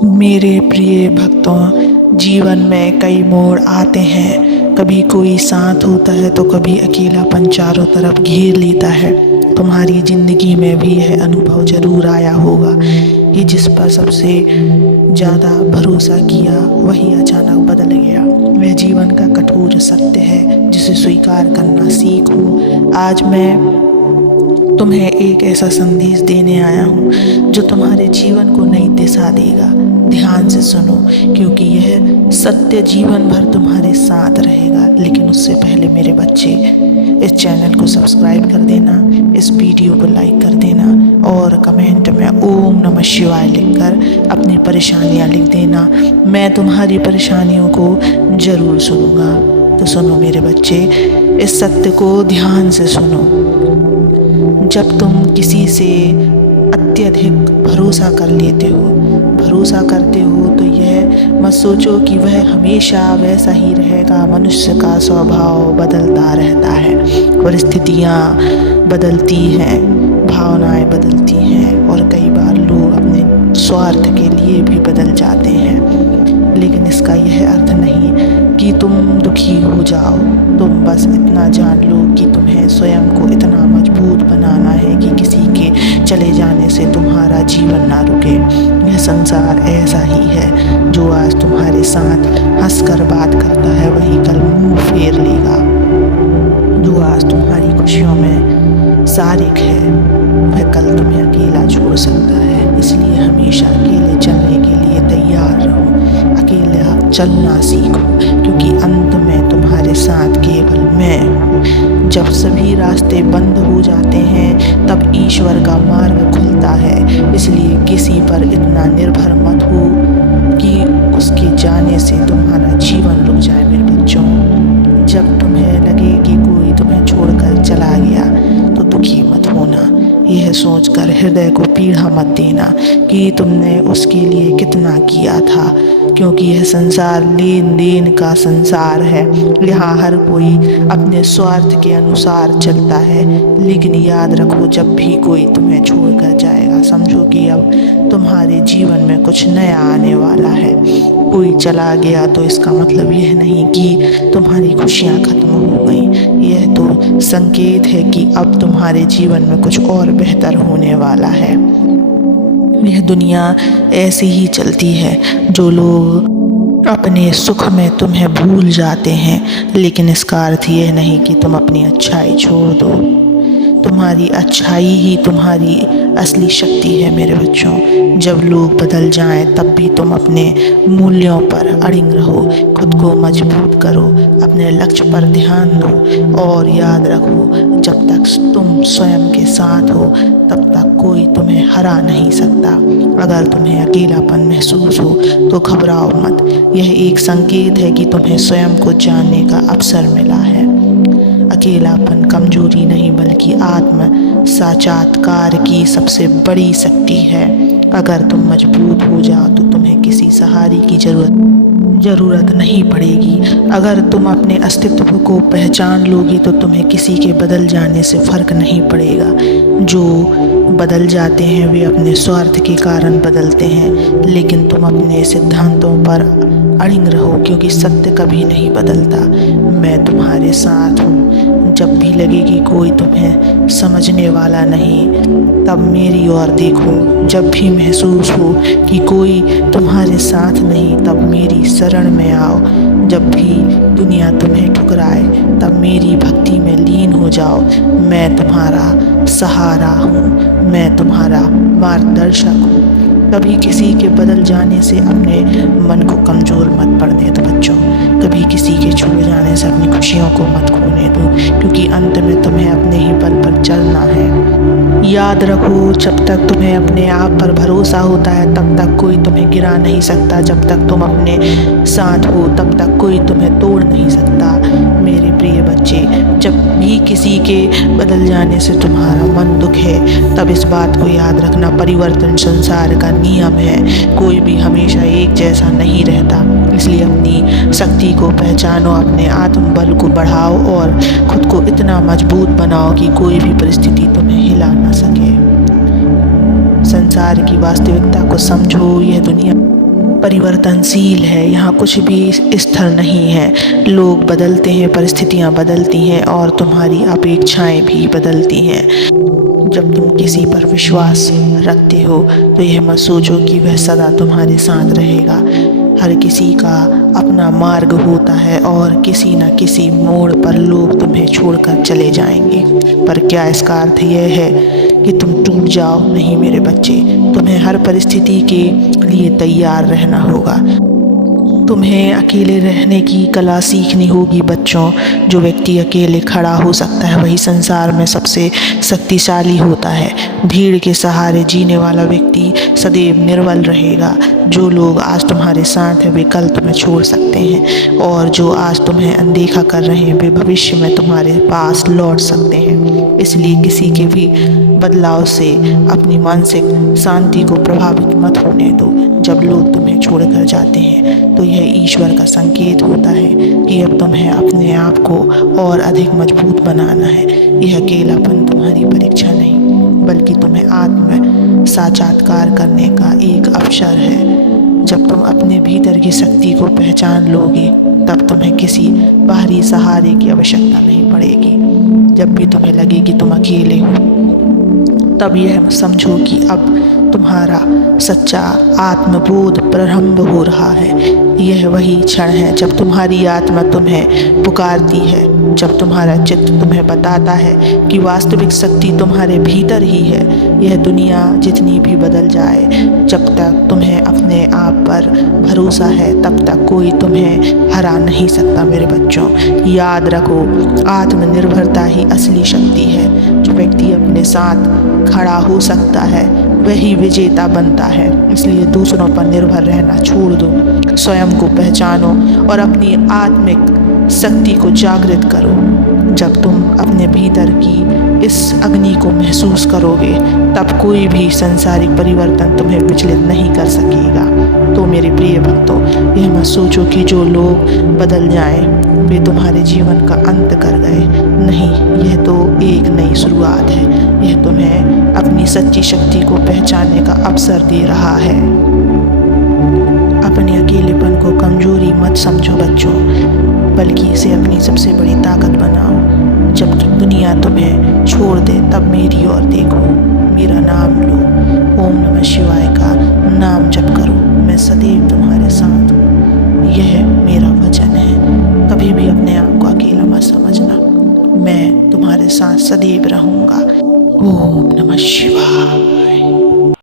मेरे प्रिय भक्तों, जीवन में कई मोड़ आते हैं। कभी कोई साथ होता है तो कभी अकेलापन चारों तरफ घेर लेता है। तुम्हारी ज़िंदगी में भी यह अनुभव ज़रूर आया होगा कि जिस पर सबसे ज़्यादा भरोसा किया वही अचानक बदल गया। वह जीवन का कठोर सत्य है जिसे स्वीकार करना सीखो। आज मैं तुम्हें एक ऐसा संदेश देने आया हूँ जो तुम्हारे जीवन को नई दिशा देगा। ध्यान से सुनो, क्योंकि यह सत्य जीवन भर तुम्हारे साथ रहेगा। लेकिन उससे पहले मेरे बच्चे, इस चैनल को सब्सक्राइब कर देना, इस वीडियो को लाइक कर देना और कमेंट में ओम नमः शिवाय लिखकर अपनी परेशानियाँ लिख देना। मैं तुम्हारी परेशानियों को ज़रूर सुनूंगा। तो सुनो मेरे बच्चे, इस सत्य को ध्यान से सुनो। जब तुम किसी से अत्यधिक भरोसा कर लेते हो, भरोसा करते हो, तो यह मत सोचो कि वह हमेशा वैसा ही रहेगा। मनुष्य का स्वभाव बदलता रहता है, परिस्थितियाँ बदलती हैं, भावनाएं बदलती हैं और कई बार लोग अपने स्वार्थ के लिए भी बदल जाते हैं। लेकिन इसका यह अर्थ नहीं कि तुम दुखी हो जाओ। तुम बस इतना जान लो कि तुम्हें स्वयं को इतना मजबूत बनाना है कि किसी के चले जाने से तुम्हारा जीवन ना रुके। यह संसार ऐसा ही है, जो आज तुम्हारे साथ हंसकर बात करता है वही कल मुंह फेर लेगा। जो आज तुम्हारी खुशियों में शारीक है वह कल तुम्हें अकेला छोड़ सकता है। इसलिए हमेशा अकेले चलने के लिए तैयार रहो। अकेला चलना सीखो, क्योंकि अंत में तुम्हारे साथ केवल मैं हूँ। जब सभी रास्ते बंद हो जाते हैं तब ईश्वर का मार्ग खुलता है। इसलिए किसी पर इतना निर्भर मत हो कि उसके जाने से तुम्हारा जीवन रुक जाए। मेरे बच्चों, जब तुम्हें लगे कि कोई तुम्हें छोड़कर चला गया तो दुखी मत होना। यह सोचकर हृदय को पीड़ा मत देना कि तुमने उसके लिए कितना किया था, क्योंकि यह संसार लेन देन का संसार है। यहाँ हर कोई अपने स्वार्थ के अनुसार चलता है। लेकिन याद रखो, जब भी कोई तुम्हें छोड़कर जाएगा, समझो कि अब तुम्हारे जीवन में कुछ नया आने वाला है। कोई चला गया तो इसका मतलब यह नहीं कि तुम्हारी खुशियाँ खत्म हो गई। यह तो संकेत है कि अब तुम्हारे जीवन में कुछ और बेहतर होने वाला है। यह दुनिया ऐसी ही चलती है। जो लोग अपने सुख में तुम्हें भूल जाते हैं, लेकिन इसका अर्थ यह नहीं कि तुम अपनी अच्छाई छोड़ दो। तुम्हारी अच्छाई ही तुम्हारी असली शक्ति है मेरे बच्चों। जब लोग बदल जाएं तब भी तुम अपने मूल्यों पर अड़िग रहो। खुद को मजबूत करो, अपने लक्ष्य पर ध्यान दो और याद रखो, जब तक तुम स्वयं के साथ हो तब तक कोई तुम्हें हरा नहीं सकता। अगर तुम्हें अकेलापन महसूस हो तो घबराओ मत। यह एक संकेत है कि तुम्हें स्वयं को जानने का अवसर मिला है। अकेलापन कमजोरी नहीं बल्कि आत्म साक्षात्कार की सबसे बड़ी शक्ति है। अगर तुम मजबूत हो जाओ तो तुम्हें किसी सहारे की ज़रूरत नहीं पड़ेगी। अगर तुम अपने अस्तित्व को पहचान लोगे तो तुम्हें किसी के बदल जाने से फ़र्क नहीं पड़ेगा। जो बदल जाते हैं वे अपने स्वार्थ के कारण बदलते हैं, लेकिन तुम अपने सिद्धांतों पर अड़िग रहो, क्योंकि सत्य कभी नहीं बदलता। मैं तुम्हारे साथ हूँ। जब भी लगे कि कोई तुम्हें समझने वाला नहीं, तब मेरी ओर देखो। जब भी महसूस हो कि कोई तुम्हारे साथ नहीं, तब मेरी शरण में आओ। जब भी दुनिया तुम्हें ठुकराए तब मेरी भक्ति में लीन हो जाओ। मैं तुम्हारा सहारा हूँ, मैं तुम्हारा मार्गदर्शक हूँ। कभी किसी के बदल जाने से अपने मन को कमज़ोर मत पड़ने दो बच्चों। कभी किसी के छूट जाने से अपनी खुशियों को मत खोने दो, क्योंकि अंत में तुम्हें अपने ही बल पर चलना है। याद रखो, जब तक तुम्हें अपने आप पर भरोसा होता है तब तक कोई तुम्हें गिरा नहीं सकता। जब तक तुम अपने साथ हो तब तक कोई तुम्हें तोड़ नहीं सकता। मेरे प्रिय बच्चे, जब भी किसी के बदल जाने से तुम्हारा मन दुख है तब इस बात को याद रखना, परिवर्तन संसार का नियम है। कोई भी हमेशा एक जैसा नहीं रहता। इसलिए अपनी शक्ति को पहचानो, अपने आत्मबल को बढ़ाओ और खुद को इतना मजबूत बनाओ कि कोई भी परिस्थिति तुम्हें हिला ना सके। संसार की वास्तविकता को समझो। यह दुनिया परिवर्तनशील है, यहाँ कुछ भी स्थिर नहीं है। लोग बदलते हैं, परिस्थितियाँ बदलती हैं और तुम्हारी अपेक्षाएं भी बदलती हैं। जब तुम किसी पर विश्वास रखते हो तो यह मत सोचो कि वह सदा तुम्हारे साथ रहेगा। हर किसी का अपना मार्ग होता है और किसी न किसी मोड़ पर लोग तुम्हें छोड़कर चले जाएंगे। पर क्या इसका अर्थ यह है कि तुम टूट जाओ? नहीं मेरे बच्चे, तुम्हें हर परिस्थिति के लिए तैयार रहना होगा। तुम्हें अकेले रहने की कला सीखनी होगी बच्चों। जो व्यक्ति अकेले खड़ा हो सकता है वही संसार में सबसे शक्तिशाली होता है। भीड़ के सहारे जीने वाला व्यक्ति सदैव निर्बल रहेगा। जो लोग आज तुम्हारे साथ हैं वे कल तुम्हें छोड़ सकते हैं, और जो आज तुम्हें अनदेखा कर रहे हैं वे भविष्य में तुम्हारे पास लौट सकते हैं। इसलिए किसी के भी बदलाव से अपनी मानसिक शांति को प्रभावित मत होने दो। जब लोग तुम्हें छोड़कर जाते हैं तो यह ईश्वर का संकेत होता है कि अब तुम्हें अपने आप को और अधिक मजबूत बनाना है। यह अकेलापन तुम्हारी परीक्षा नहीं बल्कि तुम्हें आत्म साक्षात्कार करने का एक अवसर है। जब तुम अपने भीतर की शक्ति को पहचान लोगे तब तुम्हें किसी बाहरी सहारे की आवश्यकता नहीं पड़ेगी। जब भी तुम्हें लगे कि तुम अकेले हो तब यह समझो कि अब तुम्हारा सच्चा आत्मबोध प्रारंभ हो रहा है। यह वही क्षण है जब तुम्हारी आत्मा तुम्हें पुकारती है, जब तुम्हारा चित्त तुम्हें बताता है कि वास्तविक शक्ति तुम्हारे भीतर ही है। यह दुनिया जितनी भी बदल जाए, जब तक तुम्हें अपने आप पर भरोसा है तब तक कोई तुम्हें हरा नहीं सकता मेरे बच्चों। याद रखो, आत्मनिर्भरता ही असली शक्ति है। जो व्यक्ति अपने साथ खड़ा हो सकता है वही विजेता बनता है। इसलिए दूसरों पर निर्भर रहना छोड़ दो, स्वयं को पहचानो और अपनी आत्मिक शक्ति को जागृत करो। जब तुम अपने भीतर की इस अग्नि को महसूस करोगे तब कोई भी सांसारिक परिवर्तन तुम्हें विचलित नहीं कर सकेगा। तो मेरे प्रिय भक्तों, यह मत सोचो कि जो लोग बदल जाएं वे तुम्हारे जीवन का अंत कर गए। नहीं, यह तो एक नई शुरुआत है। यह तुम्हें अपनी सच्ची शक्ति को पहचानने का अवसर दे रहा है। अपने अकेलेपन को कमजोरी मत समझो बच्चों, बल्कि इसे अपनी सबसे बड़ी ताकत बनाओ। जब दुनिया तुम्हें छोड़ दे तब मेरी ओर देखो, मेरा नाम लो, ओम नमः शिवाय का नाम जप करो। मैं सदैव तुम्हारे साथ हूँ, यह मेरा वचन है। कभी भी अपने आप को अकेला मत समझना, मैं तुम्हारे साथ सदैव रहूँगा। ओम नमः शिवाय।